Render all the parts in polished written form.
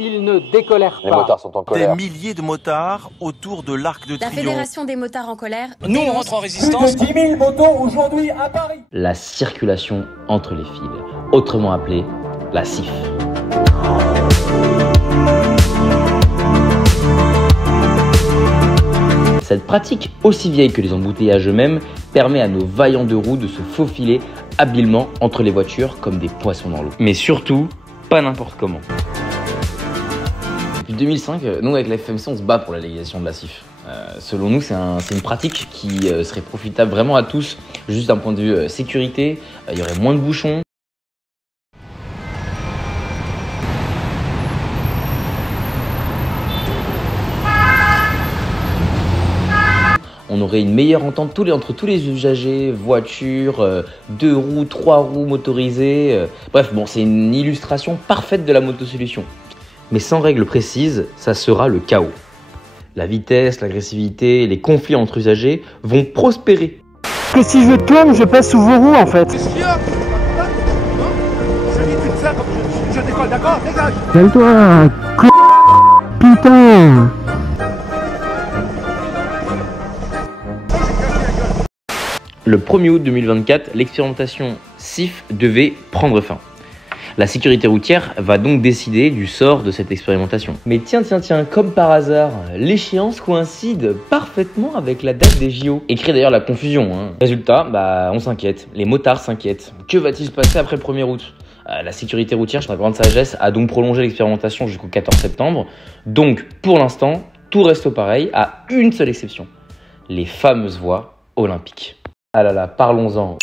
Ils ne décolèrent pas. Les motards sont en colère. Des milliers de motards autour de l'Arc de La Triomphe. Fédération des motards en colère. Nous, on rentre en résistance. Plus de 10 000 motos aujourd'hui à Paris. La circulation entre les fils, autrement appelée la CIF. Cette pratique, aussi vieille que les embouteillages eux-mêmes, permet à nos vaillants deux roues de se faufiler habilement entre les voitures comme des poissons dans l'eau. Mais surtout, pas n'importe comment. Depuis 2005, nous avec la FMC, on se bat pour la légalisation de la CIF. Selon nous, c'est une pratique qui serait profitable vraiment à tous, juste d'un point de vue sécurité, il y aurait moins de bouchons. On aurait une meilleure entente entre tous les usagers, voitures, 2 roues, 3 roues motorisées. Bref, bon, c'est une illustration parfaite de la motosolution. Mais sans règles précises, ça sera le chaos. La vitesse, l'agressivité, les conflits entre usagers vont prospérer. Que si je tourne, je passe sous vos roues en fait. Qu'est-ce qu'il y a? Je dis tout ça comme je décolle, d'accord? Dégage! Calme-toi, putain. Le 1er août 2024, l'expérimentation CIF devait prendre fin. La sécurité routière va donc décider du sort de cette expérimentation. Mais tiens, comme par hasard, l'échéance coïncide parfaitement avec la date des JO. Et crée d'ailleurs la confusion. Résultat, on s'inquiète, les motards s'inquiètent. Que va-t-il se passer après le 1er août? La sécurité routière, chez la grande sagesse, a donc prolongé l'expérimentation jusqu'au 14 septembre. Donc, pour l'instant, tout reste pareil, à une seule exception. Les fameuses voies olympiques. Ah là là, parlons-en.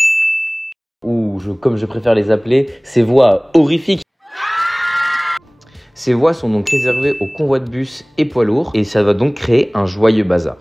Ou, comme je préfère les appeler, ces voies horrifiques. Ces voies sont donc réservées aux convois de bus et poids lourds, et ça va donc créer un joyeux bazar.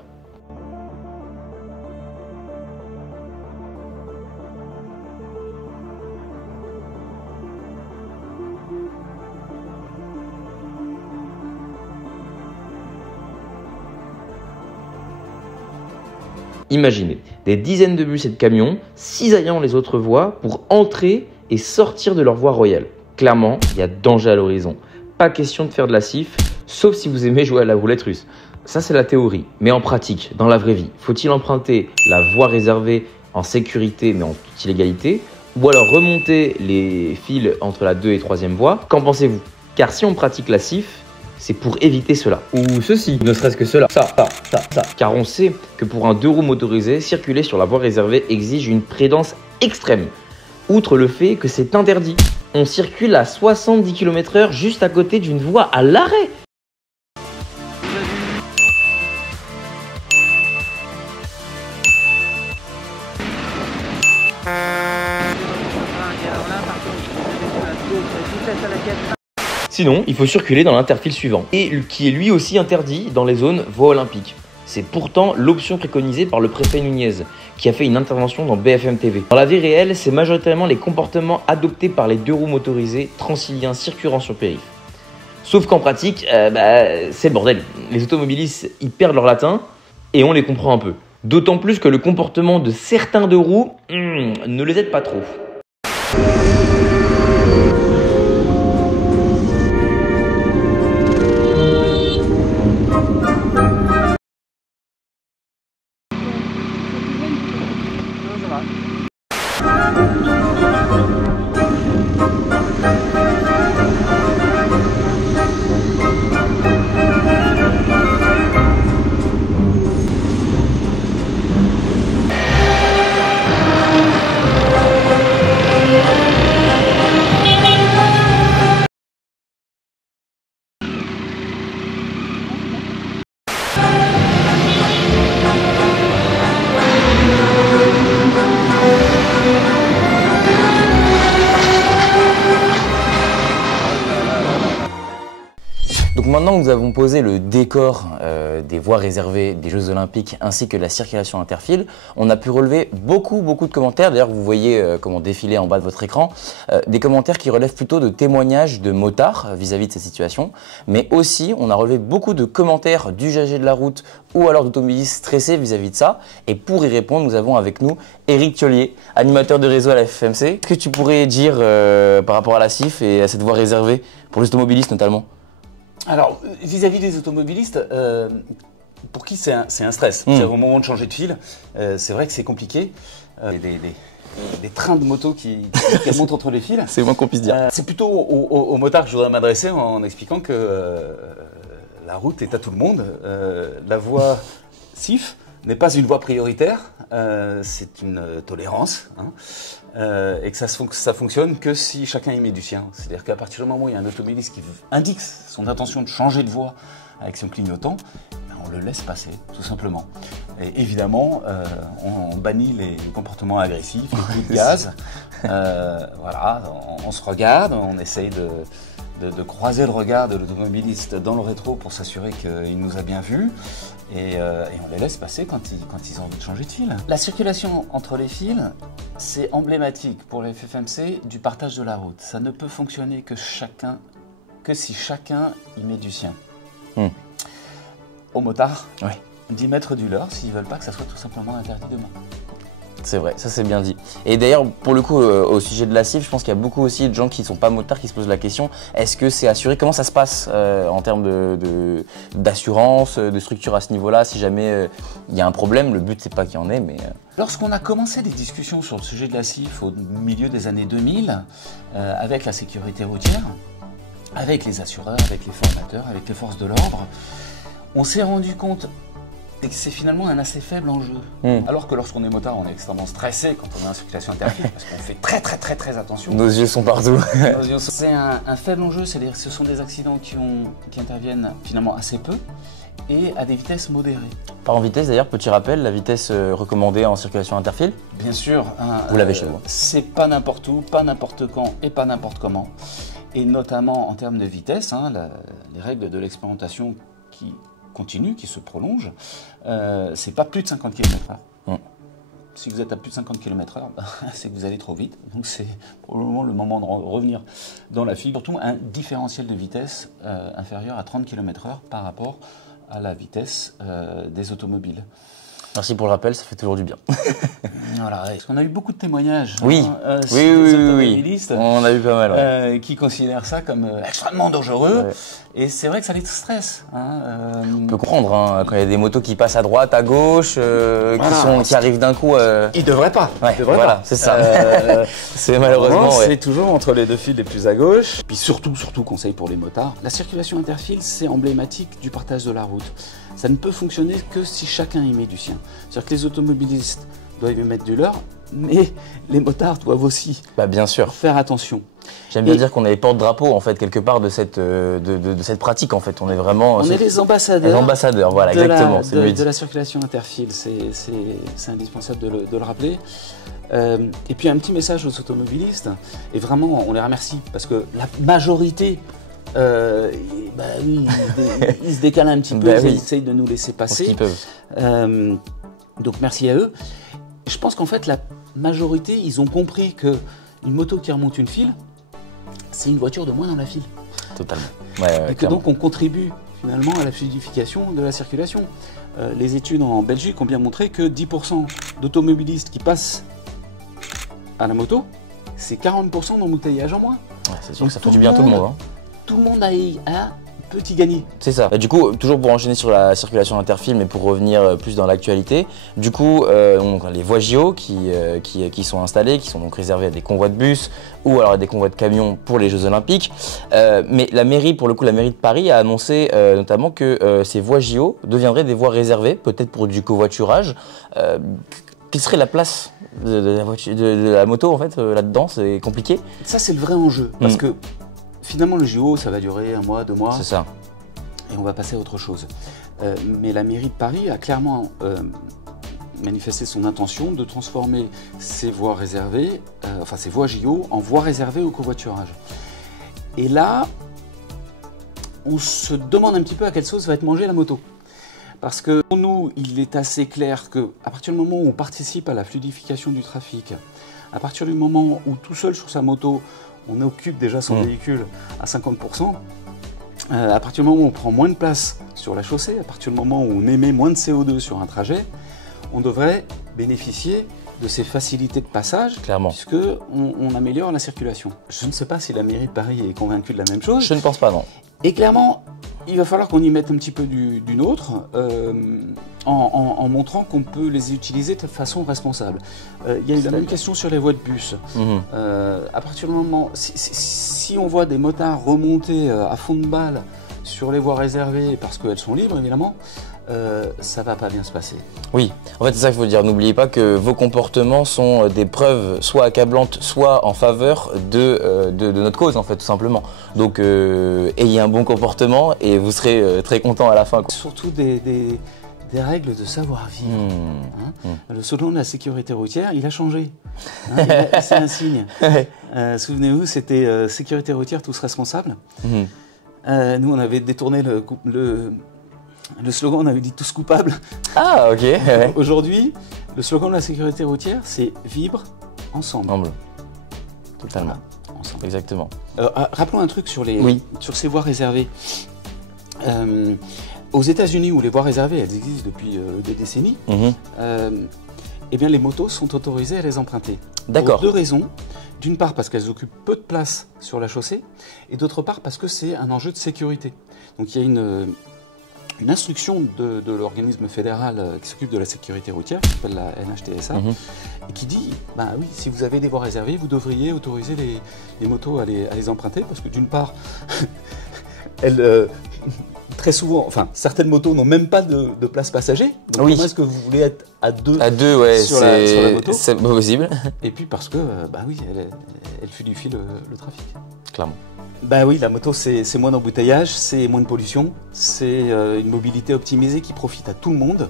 Imaginez, des dizaines de bus et de camions cisaillant les autres voies pour entrer et sortir de leur voie royale. Clairement, il y a danger à l'horizon. Pas question de faire de la CIF, sauf si vous aimez jouer à la roulette russe. Ça, c'est la théorie. Mais en pratique, dans la vraie vie, faut-il emprunter la voie réservée en sécurité mais en toute illégalité, ou alors remonter les fils entre la 2 et 3e voie? Qu'en pensez-vous? Car si on pratique la CIF, c'est pour éviter cela. Ou ceci, ne serait-ce que cela. Ça. Car on sait que pour un 2 roues motorisé, circuler sur la voie réservée exige une prudence extrême. Outre le fait que c'est interdit. On circule à 70 km/h juste à côté d'une voie à l'arrêt. Sinon, il faut circuler dans l'interfile suivant, et qui est lui aussi interdit dans les zones voies olympiques. C'est pourtant l'option préconisée par le préfet Nunez, qui a fait une intervention dans BFM TV. Dans la vie réelle, c'est majoritairement les comportements adoptés par les 2 roues motorisés transiliens circulant sur périph'. Sauf qu'en pratique, c'est le bordel. Les automobilistes, ils perdent leur latin, et on les comprend un peu. D'autant plus que le comportement de certains 2 roues ne les aide pas trop. Donc maintenant que nous avons posé le décor des voies réservées des Jeux Olympiques ainsi que de la circulation interfile, on a pu relever beaucoup de commentaires. D'ailleurs, vous voyez comment défiler en bas de votre écran, des commentaires qui relèvent plutôt de témoignages de motards vis-à-vis de cette situation. Mais aussi, on a relevé beaucoup de commentaires d'usagers de la route ou alors d'automobilistes stressés vis-à-vis de ça. Et pour y répondre, nous avons avec nous Éric Thiollier, animateur de réseau à la FMC. Qu'est-ce que tu pourrais dire par rapport à la CIF et à cette voie réservée pour les automobilistes notamment? Alors, vis-à-vis des automobilistes, pour qui c'est un stress. C'est-à-dire, au moment de changer de fil, c'est vrai que c'est compliqué. Des trains de moto qui montent entre les fils. C'est moins qu'on puisse dire. C'est plutôt aux motards que je voudrais m'adresser en expliquant que la route est à tout le monde. La voie CIF n'est pas une voie prioritaire, c'est une tolérance. Et que ça fonctionne que si chacun y met du sien. C'est-à-dire qu'à partir du moment où il y a un automobiliste qui indique son intention de changer de voie avec son clignotant, on le laisse passer, tout simplement. Et évidemment, on bannit les comportements agressifs, les coups de gaz. Voilà, on se regarde, on essaye de croiser le regard de l'automobiliste dans le rétro pour s'assurer qu'il nous a bien vus. Et on les laisse passer quand ils ont envie de changer de fil. La circulation entre les fils, c'est emblématique pour les FFMC du partage de la route. Ça ne peut fonctionner que si chacun y met du sien. Aux motards, 10 mètres du leur s'ils ne veulent pas que ça soit tout simplement interdit demain. C'est vrai, ça c'est bien dit. Et d'ailleurs, pour le coup, au sujet de la CIF, je pense qu'il y a beaucoup aussi de gens qui ne sont pas motards qui se posent la question, est-ce que c'est assuré? Comment ça se passe en termes d'assurance, de structure à ce niveau-là? Si jamais il y a un problème, le but c'est pas qu'il y en ait, mais... Lorsqu'on a commencé des discussions sur le sujet de la CIF au milieu des années 2000, avec la sécurité routière, avec les assureurs, avec les formateurs, avec les forces de l'ordre, on s'est rendu compte que c'est finalement un assez faible enjeu. Alors que lorsqu'on est motard, on est extrêmement stressé quand on est en circulation interfile parce qu'on fait très attention. Nos yeux sont partout. C'est un faible enjeu, c'est-à-dire que ce sont des accidents qui interviennent finalement assez peu et à des vitesses modérées. Par en vitesse d'ailleurs, petit rappel, la vitesse recommandée en circulation interfile? Bien sûr. Vous l'avez chez vous. C'est pas n'importe où, pas n'importe quand et pas n'importe comment. Et notamment en termes de vitesse, les règles de l'expérimentation qui continue, qui se prolonge, c'est pas plus de 50 km/h. Si vous êtes à plus de 50 km/h, c'est que vous allez trop vite. Donc c'est probablement le moment de revenir dans la file. Surtout un différentiel de vitesse inférieur à 30 km/h par rapport à la vitesse des automobiles. Merci pour le rappel, ça fait toujours du bien. Voilà, parce qu'on a eu beaucoup de témoignages. Oui, sur les automobilistes, on a eu pas mal. qui considèrent ça comme extrêmement dangereux. Et c'est vrai que ça les stresse. On peut comprendre, quand il y a des motos qui passent à droite, à gauche, qui arrivent d'un coup. Ils ne devraient pas. Voilà, c'est ça. C'est malheureusement. C'est toujours entre les deux fils les plus à gauche. Puis surtout, conseil pour les motards, la circulation interfile, c'est emblématique du partage de la route. Ça ne peut fonctionner que si chacun y met du sien. C'est-à-dire que les automobilistes doivent y mettre du leur, mais les motards doivent aussi bien sûr faire attention. J'aime bien dire qu'on est les porte-drapeaux en fait quelque part de cette pratique en fait. On est vraiment. On est les ambassadeurs. Les ambassadeurs, voilà, exactement. De la circulation interfile, c'est indispensable de le rappeler. Et puis un petit message aux automobilistes. Et vraiment, on les remercie parce que la majorité. Ils se décalent un petit peu, ils essayent de nous laisser passer. Qu'ils peuvent. Donc merci à eux. Je pense qu'en fait la majorité, ils ont compris que une moto qui remonte une file, c'est une voiture de moins dans la file. Totalement. Et que donc on contribue finalement à la fluidification de la circulation. Les études en Belgique ont bien montré que 10% d'automobilistes qui passent à la moto, c'est 40% d'embouteillage en moins. C'est sûr que ça fait du bien à tout le monde. Tout le monde a petit gagné. C'est ça. Du coup, toujours pour enchaîner sur la circulation interfile, mais pour revenir plus dans l'actualité, du coup, les voies JO qui sont installées, qui sont donc réservées à des convois de bus ou alors à des convois de camions pour les Jeux Olympiques. Mais la mairie, pour le coup, la mairie de Paris a annoncé notamment que ces voies JO deviendraient des voies réservées, peut-être pour du covoiturage. Quelle serait la place de la moto en fait là-dedans? C'est compliqué. Ça, c'est le vrai enjeu. Parce que finalement, le JO, ça va durer 1 mois, 2 mois. C'est ça. Et on va passer à autre chose. Mais la mairie de Paris a clairement manifesté son intention de transformer ces voies réservées, ces voies JO, en voies réservées au covoiturage. Et là, on se demande un petit peu à quelle sauce va être mangée la moto. Parce que pour nous, il est assez clair qu'à partir du moment où on participe à la fluidification du trafic, à partir du moment où tout seul sur sa moto, on occupe déjà son véhicule à 50%, à partir du moment où on prend moins de place sur la chaussée, à partir du moment où on émet moins de CO2 sur un trajet, on devrait bénéficier de ces facilités de passage, clairement, puisqu'on améliore la circulation. Je ne sais pas si la mairie de Paris est convaincue de la même chose. Je ne pense pas, non. Et clairement, il va falloir qu'on y mette un petit peu du nôtre en montrant qu'on peut les utiliser de façon responsable. Il y a eu la même question sur les voies de bus. À partir du moment, si on voit des motards remonter à fond de balle sur les voies réservées parce qu'elles sont libres, évidemment, ça va pas bien se passer. Oui, en fait c'est ça qu'il faut dire. N'oubliez pas que vos comportements sont des preuves soit accablantes, soit en faveur de notre cause en fait, tout simplement. Donc ayez un bon comportement et vous serez très content à la fin. Surtout des règles de savoir-vivre. Le slogan de la sécurité routière, il a changé. C'est un signe. Souvenez-vous, c'était sécurité routière, tous responsables. Nous, on avait détourné le slogan, on avait dit tous coupables. Ah, ok. Aujourd'hui, le slogan de la sécurité routière, c'est vibre ensemble. Totalement. Voilà, ensemble. Exactement. Rappelons un truc sur ces voies réservées. Aux États-Unis, où les voies réservées, elles existent depuis des décennies, eh bien, les motos sont autorisées à les emprunter. D'accord. Pour deux raisons. D'une part, parce qu'elles occupent peu de place sur la chaussée, et d'autre part, parce que c'est un enjeu de sécurité. Donc, il y a une instruction de l'organisme fédéral qui s'occupe de la sécurité routière, qui s'appelle la NHTSA, et qui dit, bah oui, si vous avez des voies réservées, vous devriez autoriser les motos à les emprunter, parce que d'une part, très souvent, enfin, certaines motos n'ont même pas de place passager. Donc comment est-ce que vous voulez être à deux ouais, sur la moto? C'est pas possible. Et puis parce que, bah oui, elle fluidifie le trafic. Clairement. Bah oui, la moto, c'est moins d'embouteillage, c'est moins de pollution, c'est une mobilité optimisée qui profite à tout le monde.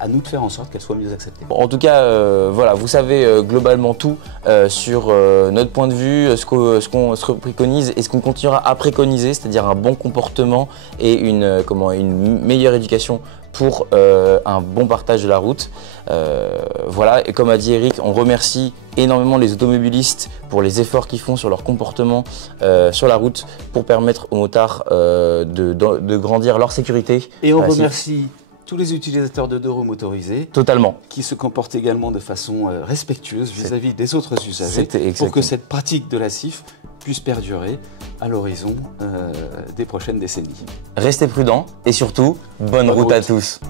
À nous de faire en sorte qu'elle soit mieux acceptée. En tout cas, voilà, vous savez globalement tout sur notre point de vue, ce qu'on se préconise et ce qu'on continuera à préconiser, c'est-à-dire un bon comportement et une meilleure éducation pour un bon partage de la route. Voilà, et comme a dit Eric, on remercie énormément les automobilistes pour les efforts qu'ils font sur leur comportement sur la route pour permettre aux motards de grandir leur sécurité. Et on remercie tous les utilisateurs de deux roues motorisés. Totalement. Qui se comportent également de façon respectueuse vis-à-vis des autres usagers pour que cette pratique de la CIF puisse perdurer à l'horizon des prochaines décennies. Restez prudents et surtout, bonne route à tous.